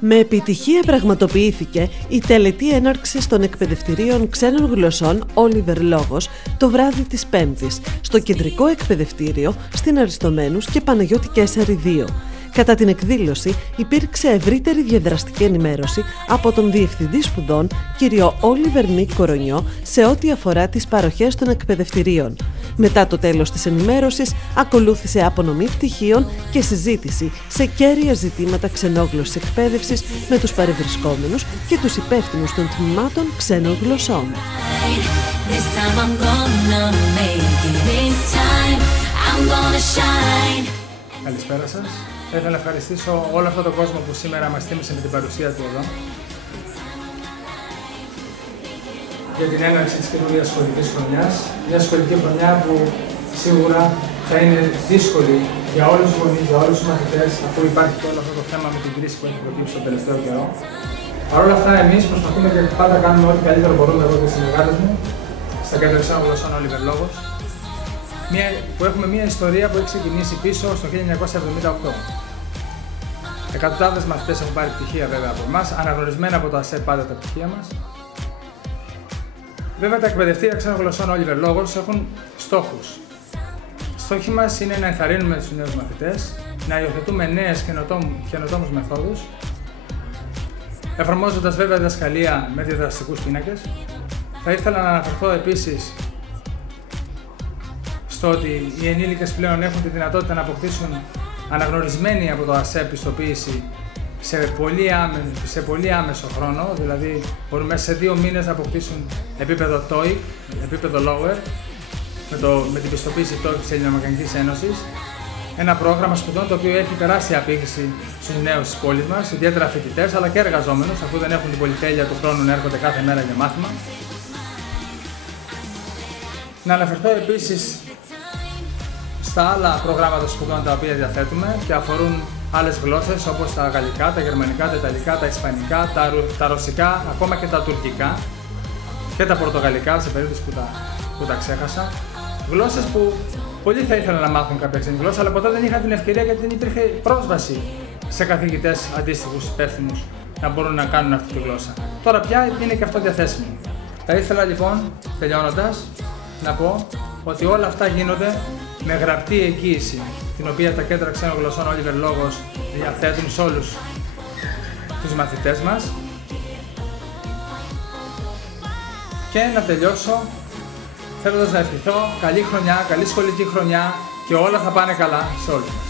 Με επιτυχία πραγματοποιήθηκε η τελετή έναρξης των εκπαιδευτηρίων ξένων γλωσσών Όλιβερ Λόγος το βράδυ της Πέμπτης στο Κεντρικό Εκπαιδευτήριο στην Αριστομένους και Παναγιώτη Καίσαρη 2. Κατά την εκδήλωση υπήρξε ευρύτερη διαδραστική ενημέρωση από τον Διευθυντή Σπουδών, κ. Όλιβερ Νίκ Κορονιό, σε ό,τι αφορά τις παροχές των εκπαιδευτηρίων. Μετά το τέλος της ενημέρωσης, ακολούθησε απονομή πτυχίων και συζήτηση σε κέρια ζητήματα ξενόγλωσσης εκπαίδευσης με τους παρευρισκόμενους και τους υπεύθυνους των τμήματων ξένων γλωσσών. Καλησπέρα σας. Θα ήθελα να ευχαριστήσω όλο αυτόν τον κόσμο που σήμερα μας τίμησε με την παρουσία του εδώ για την έναρξη της καινούριας σχολικής χρονιάς. Μια σχολική χρονιά που σίγουρα θα είναι δύσκολη για όλους τους γονείς, για όλους τους μαθητές, αφού υπάρχει και όλο αυτό το θέμα με την κρίση που έχει προκύψει τον τελευταίο καιρό. Παρ' όλα αυτά, εμείς προσπαθούμε και πάντα κάνουμε ό,τι καλύτερο μπορούμε εδώ και οι συνεργάτες μου στα κέντρα ξένων γλωσσών Όλιβερ Λόγος, που έχουμε μια ιστορία που έχει ξεκινήσει πίσω στο 1978. Εκατοντάδες μαθητές έχουν πάρει πτυχία βέβαια από εμάς, αναγνωρισμένα από το ΑΣΕΠ πάντα τα πτυχία μας. Βέβαια τα εκπαιδευτήρια ξένων γλωσσών Όλιβερ Λόγος έχουν στόχους. Στόχοι μας είναι να ενθαρρύνουμε τους νέους μαθητές, να υιοθετούμε νέες καινοτόμους μεθόδους, εφαρμόζοντας βέβαια διδασκαλία με διαδραστικούς πίνακες. Θα ήθελα να αναφερθώ επίσης στο ότι οι ενήλικες πλέον έχουν τη δυνατότητα να αποκτήσουν αναγνωρισμένη από το ΑΣΕΠ πιστοποίηση σε πολύ άμεσο χρόνο, δηλαδή μπορούν μέσα σε 2 μήνες να αποκτήσουν επίπεδο TOEIC, επίπεδο Lower, με την πιστοποίηση TOEIC της Ελληνομηχανικής Ένωσης. Ένα πρόγραμμα σπουδών το οποίο έχει τεράστια απήχηση στους νέους της πόλης μας, ιδιαίτερα φοιτητές αλλά και εργαζόμενους, αφού δεν έχουν την πολυτέλεια του χρόνου να έρχονται κάθε μέρα για μάθημα. Να αναφερθώ επίσης στα άλλα προγράμματα σπουδών τα οποία διαθέτουμε και αφορούν άλλες γλώσσες όπως τα γαλλικά, τα γερμανικά, τα ιταλικά, τα ισπανικά, τα ρωσικά, ακόμα και τα τουρκικά και τα πορτογαλικά σε περίπτωση που τα ξέχασα. Γλώσσες που πολλοί θα ήθελαν να μάθουν κάποια ξένη γλώσσα, αλλά ποτέ δεν είχαν την ευκαιρία γιατί δεν υπήρχε πρόσβαση σε καθηγητές αντίστοιχους υπεύθυνους να μπορούν να κάνουν αυτή τη γλώσσα. Τώρα πια είναι και αυτό διαθέσιμο. Θα ήθελα λοιπόν, τελειώνοντας, να πω ότι όλα αυτά γίνονται με γραπτή εγγύηση, την οποία τα κέντρα ξένων γλωσσών Όλιβερ Λόγος διαθέτουν σε όλους τους μαθητές μας. Και να τελειώσω θέλοντας να ευχηθώ καλή χρονιά, καλή σχολική χρονιά και όλα θα πάνε καλά σε όλους μας.